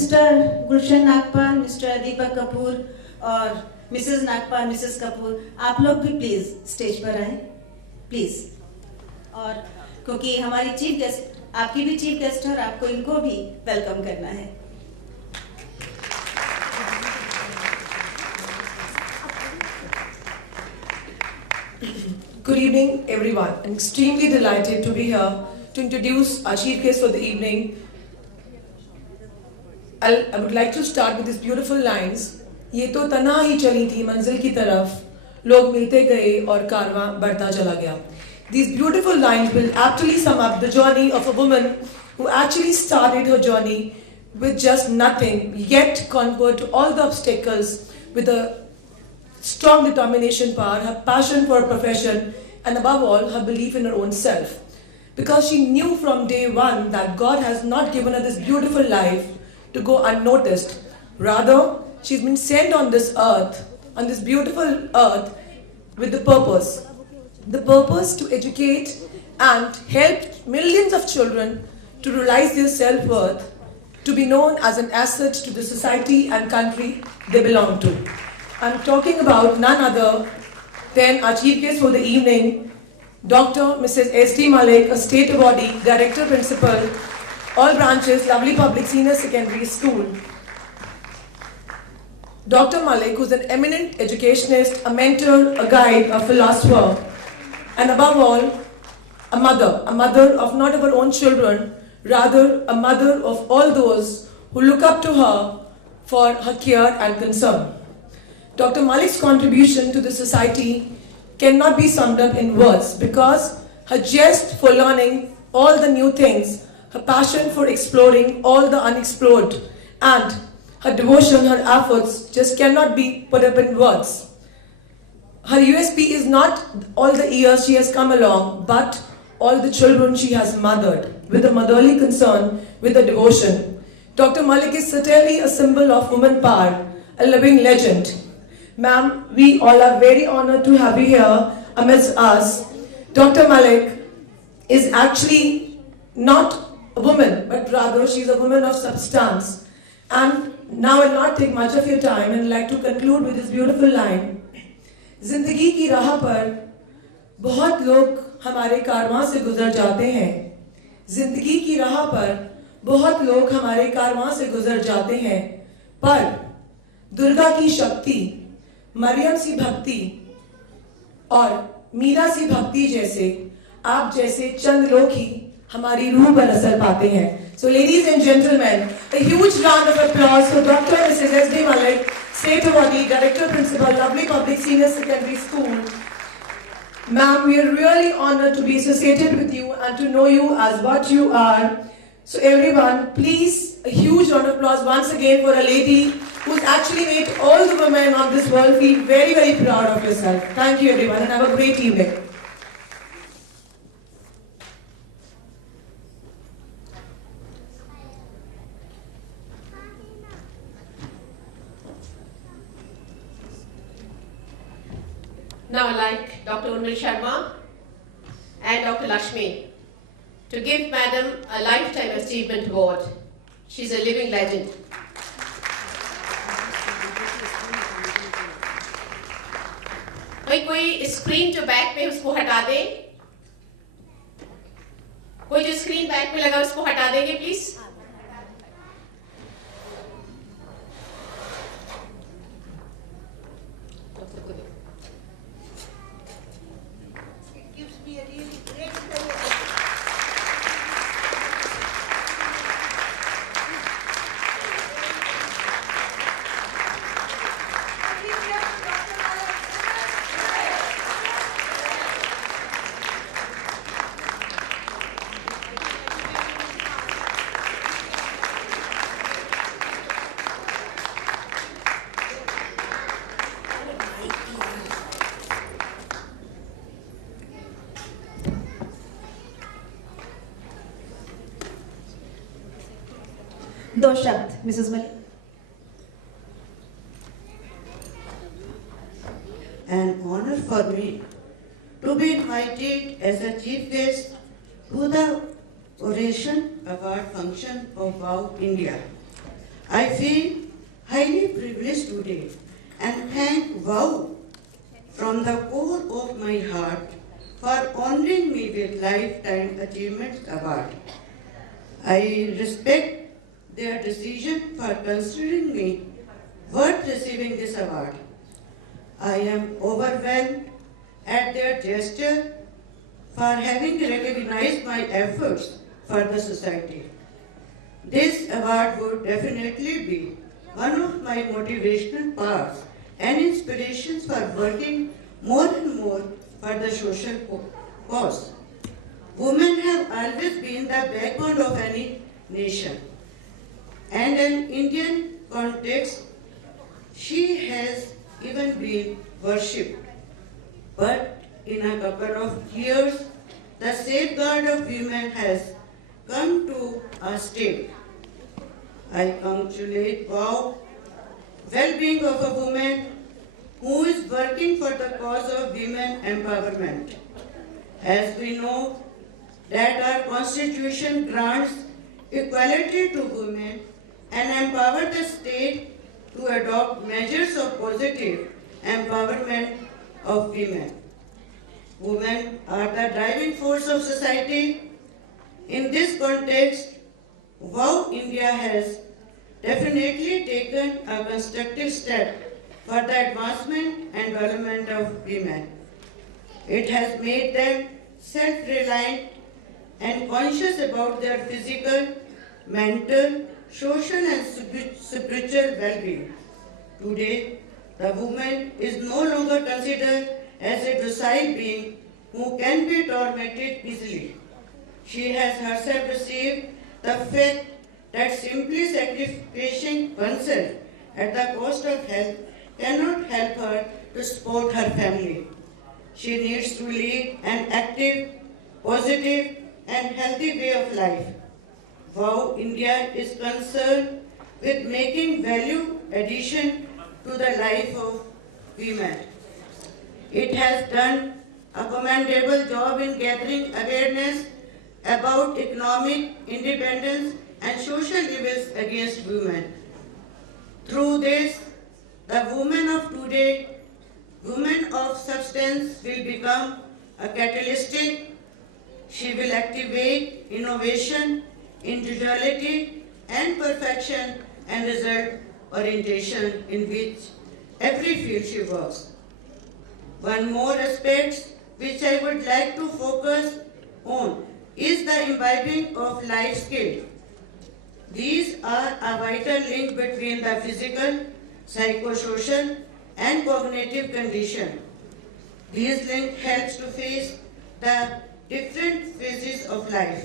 Mister गुलशन Nagpal, mister Deepak Kapoor और Mrs Nagpal, Mrs Kapoor, आप लोग भी प्लीज स्टेज पर आए प्लीज। और क्योंकि हमारी चीफ गेस्ट, आपकी भी चीफ गेस्ट है और आपको इनको भी वेलकम करना है। Good evening, everyone. I'm extremely delighted to be here to introduce our chief guest for the evening. I would like to start with these beautiful lines. ये तो तना ही चली थी मंजिल की तरफ, लोग मिलते गए और कारवां बढ़ता चला गया. These beautiful lines will actually sum up the journey of a woman who actually started her journey with just nothing, yet conquered all the obstacles with a strong determination power, her passion for her profession, and above all, her belief in her own self. Because she knew from day one that God has not given her this beautiful life to go unnoticed. Rather, she's been sent on this earth, on this beautiful earth, with the purpose. The purpose to educate and help millions of children to realize their self-worth, to be known as an asset to the society and country they belong to. I'm talking about none other than our chief guest for the evening, Dr. Mrs. S.D. Malik, a state awardee, Director Principal, all branches, Lovely Public Senior Secondary School. Dr. Malik, who's an eminent educationist, a mentor, a guide, a philosopher, and above all, a mother of not of her own children, rather a mother of all those who look up to her for her care and concern. Dr. Malik's contribution to the society cannot be summed up in words because her zest for learning all the new things, her passion for exploring all the unexplored, and her devotion, her efforts just cannot be put up in words. Her USP is not all the years she has come along, but all the children she has mothered with a motherly concern, with a devotion. Dr. Malik is certainly a symbol of woman power, a living legend. Ma'am, we all are very honored to have you here amidst us. Dr. Malik is actually not a woman, but rather she's a woman of substance. And now I'll not take much of your time and I'd like to conclude with this beautiful line. जिंदगी की राह पर बहुत लोग हमारे कारवां से गुजर जाते हैं. जिंदगी की राह पर बहुत लोग हमारे कारवां से गुजर जाते हैं. पर दुर्गा की शक्ति, मरियम सी भक्ति और मीरा सी भक्ति जैसे आप जैसे चंद लोग ही हमारी रूह पर असर पाते हैं. So ladies and gentlemen, a huge round of applause for Dr. Mrs. S.D. Malik, State Awardee, Director Principal, Lovely Public Senior Secondary School. Ma'am, we are really honored to be associated with you and to know you as what you are. So everyone, please, a huge round of applause once again for a lady who's actually made all the women of this world feel very, very proud of yourself. Thank you everyone and have a great evening. Now I'd like Dr. Urmil Sharma and Dr. Lakshmi to give Madam a Lifetime Achievement Award. She's a living legend. कोई screen जो back पे उसको हटा दे, कोई जो screen back पे लगा उसको हटा देंगे प्लीज. दो शब्द Mrs Malik. An honor for me to be invited as a chief guest to the Oration Award function of WOW India. I feel highly privileged today and thank WOW from the core of my heart for honoring me with Lifetime Achievement Award. I respect their decision for considering me worth receiving this award. I am overwhelmed at their gesture for having recognized my efforts for the society. This award would definitely be one of my motivational parts and inspirations for working more and more for the social cause. Women have always been the backbone of any nation. And in Indian context, she has even been worshipped. But in a couple of years, the safeguard of women has come to a state. I congratulate WOW, well-being of a woman who is working for the cause of women empowerment. As we know that our constitution grants equality to women and empower the state to adopt measures of positive empowerment of women. Women are the driving force of society. In this context, WOW India has definitely taken a constructive step for the advancement and development of women. It has made them self-reliant and conscious about their physical, mental, social and spiritual well-being. Today, the woman is no longer considered as a docile being who can be tormented easily. She has herself received the fact that simply sacrificing oneself at the cost of health cannot help her to support her family. She needs to lead an active, positive and healthy way of life. WOW India is concerned with making value addition to the life of women. It has done a commendable job in gathering awareness about economic independence and social evils against women. Through this, the women of today, women of substance, will become a catalytic. She will activate innovation, individuality and perfection and result orientation in which every field she works. One more aspect which I would like to focus on is the imbibing of life skills. These are a vital link between the physical, psychosocial and cognitive condition. These links helps to face the different phases of life.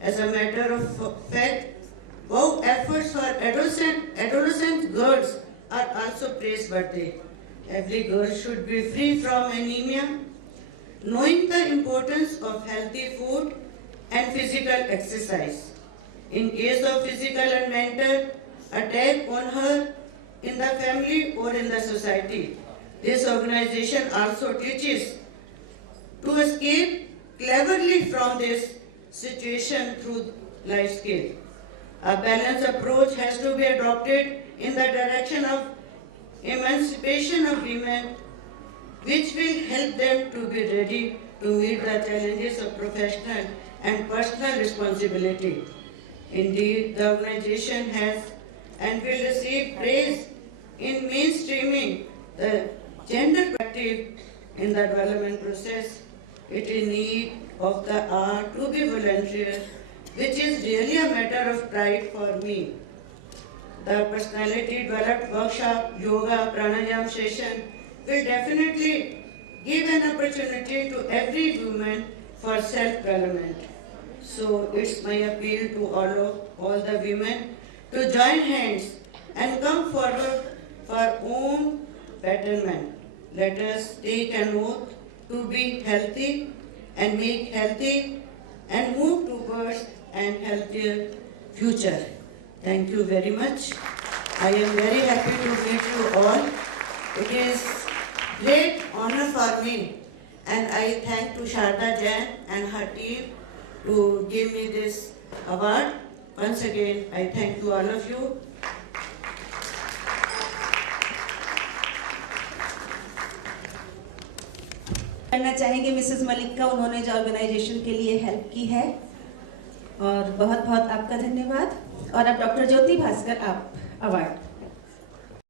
As a matter of fact, WOW efforts for adolescent girls are also praiseworthy. Every girl should be free from anemia. Knowing the importance of healthy food and physical exercise. In case of physical and mental attack on her in the family or in the society, this organization also teaches to escape cleverly from this situation through life skill. A balanced approach has to be adopted in the direction of emancipation of women, which will help them to be ready to meet the challenges of professional and personal responsibility. Indeed, the organization has and will receive praise in mainstreaming the gender perspective in the development process. It is in need of the hour to be volunteer, which is really a matter of pride for me. The personality developed workshop, yoga, pranayam session will definitely give an opportunity to every woman for self-development. So it's my appeal to all the women to join hands and come forward for own betterment. Let us take an oath to be healthy and make healthy and move towards an healthier future. Thank you very much. I am very happy to meet you all. It is great honor for me, and I thank to Sharda Jain and her team to give me this award. Once again, I thank you all of you. करना चाहेंगे Mrs Malik का, उन्होंने जो organisation के लिए help की है, और बहुत बहुत आपका धन्यवाद। और अब डॉक्टर ज्योति भास्कर, आप अवार्ड।